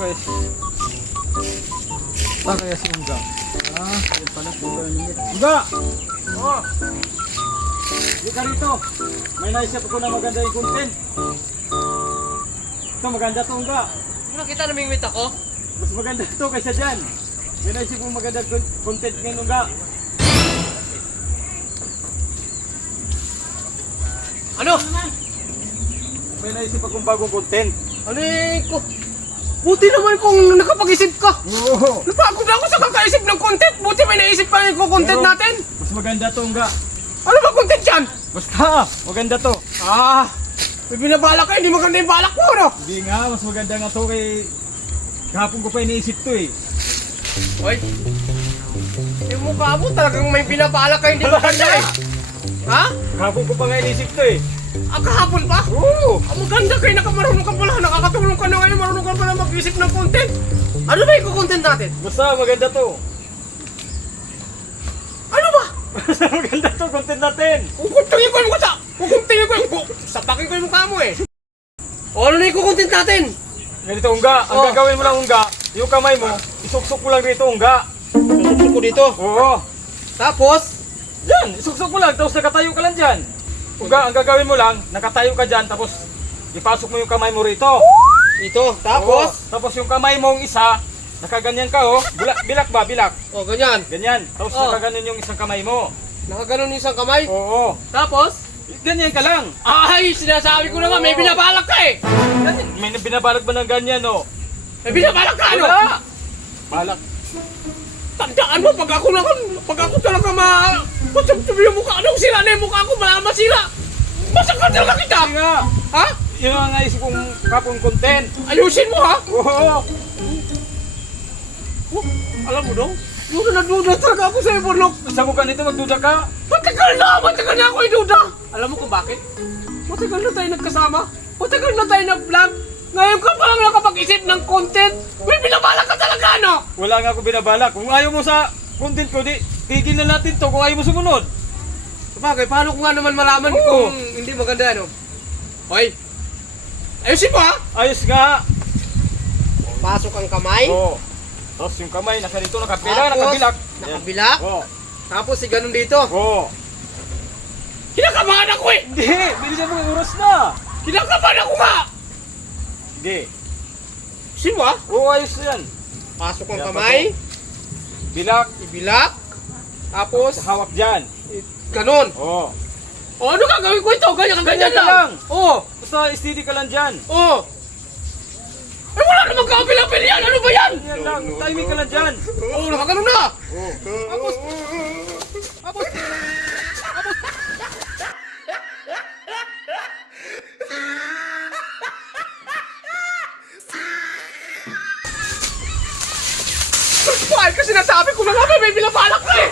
Okay. Kaya si Ungga. Yun pala, puto yung minute. Ungga! Oo! Hindi ka rito. May naisip ako na maganda yung content. Ito, maganda to, Ungga. Nakita namingwit ako? Mas maganda to kaysa dyan. May naisip kong maganda content ngayon, Ungga. Ano? May naisip akong bagong content. Ano ko? Buti naman kung nakapag-isip ka. Oo! Napagod ako sa kakaisip ng content. Buti may naisip pa yung content Oo. natin. Mas maganda to, Ungga. Ano ba content yan? Basta, maganda to. May binabala ka, hindi maganda yung balak mo, no? Hindi nga, mas maganda nga to kay... Kahapon ko pa iniisip to eh. Hoy, yung mukha mo talagang may binabala ka, hindi maganda eh. Ha? Kahapon ko pa nga iniisip to eh. Kahapon pa? Oo! Maganda kayo, nakamarunong ka pala, nakakatulong ka na ngayon, marunong ka pala mag-isip ng content. Ano ba yung content natin? Basta, maganda to. Ano ba? Basta, maganda to content natin. Kukuntingin ko yung mukha! Kukuntingin ko yung mukha! Sapakin ko yung mukha mo eh. O ano na yung content natin? Ganito, Ungga. Ang Oh. gagawin mo lang, Ungga, yung kamay mo, isuksok mo lang dito, Ungga. Tututok ko dito. Oo. Tapos, Yan, isuksok mo lang, tapos nakatayo ka lang dyan. Ungga, ang gagawin mo lang, nakatayo ka dyan, tapos ipasok mo yung kamay mo rito. ito. Tapos, Oo. Tapos yung kamay mong isa, nakaganyan ka, oh. Bilak ba? Bilak. o ganyan. Ganyan. Tapos Oh. nakaganyan yung isang kamay mo. Nakaganon yung isang kamay. Oo. Tapos, Ganyan ka lang. ay, sinasabi ko na nga, may binabalak ka eh. May binabalak ba ng ganyan, oh? May binabalak ka, ano? Wala. Balak. Tandaan mo, pag ako talaga matubtubi yung mukha, anong sira na yung mukha ko, masira. Masakal talaga kita. Hindi nga. Ha? Yun ang naisip kong kapon content. Ayusin mo, ha? Oo. Alam mo daw, duda na duda talaga ako sa'yo, Borlok. Sa mukha nito, magduda ka. Matagal na ako iduda. Alam mo kung bakit? Matagal na tayo nagkasama. Matagal na tayo nag-vlog. Ngayon ka pa lang nakapag-isip ng content. May binabalak ka talaga, ano? Wala nga ako binabalak. Kung ayaw mo sa content ko, di tigil na natin to kung ayaw mo sumunod. Sabagay, paano ko nga naman malaman kung hindi maganda, ano? Hoy, ayusin mo, ha? Ayos nga. Pasok ang kamay. Oo. Tapos yung kamay, nasa dito, nakapila, Tapos, nakabilak. nakabilak. Oo. Tapos si ganun dito. Oo. Kinakabahan ako eh! Hindi, bilisan mo yung oras na. Kinakabahan ako nga! Hindi. Ayusin mo, ha? Oo, ayos na yan. Pasok ang Yan, kamay. Bilak, Ibilak. Tapos, hawak dyan. ganun. Oo. O ano gagawin ko ito? Ganyan Ganyan ka lang. lang. Oo. Basta steady ka lang dyan. Oo. Eh wala namang kapil-apil yan. Ano ba yan? Ganyan lang, timing ka lang dyan. Oo, nakaganon na. Oo. Tapos, Why? Kasi nasabi ko na nga may binabalak ka eh.